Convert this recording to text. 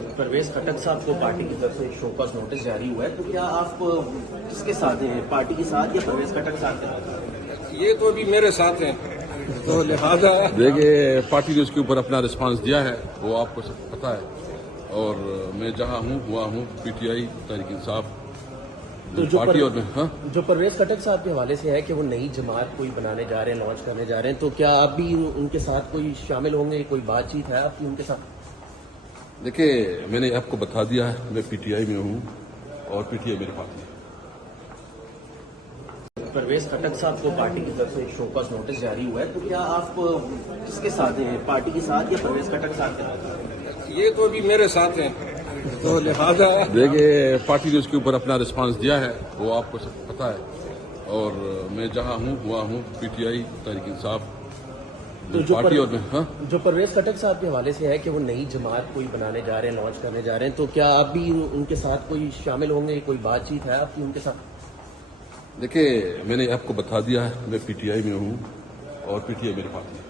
پرویز خٹک صاحب کو پارٹی کی طرف سے ایک شو کاز نوٹس جاری ہوا ہے، تو کیا آپ کس کے ساتھ ہیں، پارٹی کے ساتھ یا پرویز خٹک صاحب کے ساتھ؟ یہ تو ابھی میرے ساتھ ہیں، تو لہٰذا دیکھیے پارٹی نے اس کے اوپر اپنا رسپانس دیا ہے، وہ آپ کو سب پتہ ہے، اور میں جہاں ہوں ہوا ہوں P T I Tehreek Insaf party اور جو پرویز خٹک صاحب کے حوالے سے ہے کہ وہ نئی جماعت کوئی بنانے جا رہے ہیں، لانچ کرنے جا رہے ہیں، تو کیا آپ بھی ان کے ساتھ کوئی شامل ہوں گے، کوئی بات چیت ہے آپ کی ان کے ساتھ؟ دیکھیے میں نے آپ کو بتا دیا ہے، میں پی ٹی آئی میں ہوں اور پی ٹی آئی میرے پارٹی ہے۔ پرویز خٹک صاحب کو پارٹی کی طرف سے ایک شو کاز نوٹس جاری ہوا ہے، تو کیا آپ کس کے ساتھ ہیں، پارٹی کے ساتھ یا پرویز خٹک صاحب کے ساتھ؟ یہ تو ابھی میرے ساتھ ہیں، تو لہٰذا دیکھیے پارٹی نے اس کے اوپر اپنا رسپانس دیا ہے، وہ آپ کو سب پتہ ہے، اور میں جہاں ہوں ہوا ہوں P T I Tehreek Insaf party اور جو پرویز خٹک صاحب کے حوالے سے ہے کہ وہ نئی جماعت کوئی بنانے جا رہے ہیں، لانچ کرنے جا رہے ہیں، تو کیا آپ بھی ان کے ساتھ کوئی شامل ہوں گے، کوئی بات چیت ہے آپ کی ان کے ساتھ؟ دیکھیے میں نے آپ کو بتا دیا ہے، میں پی ٹی آئی میں ہوں اور پی ٹی آئی میرے پارٹی ہے۔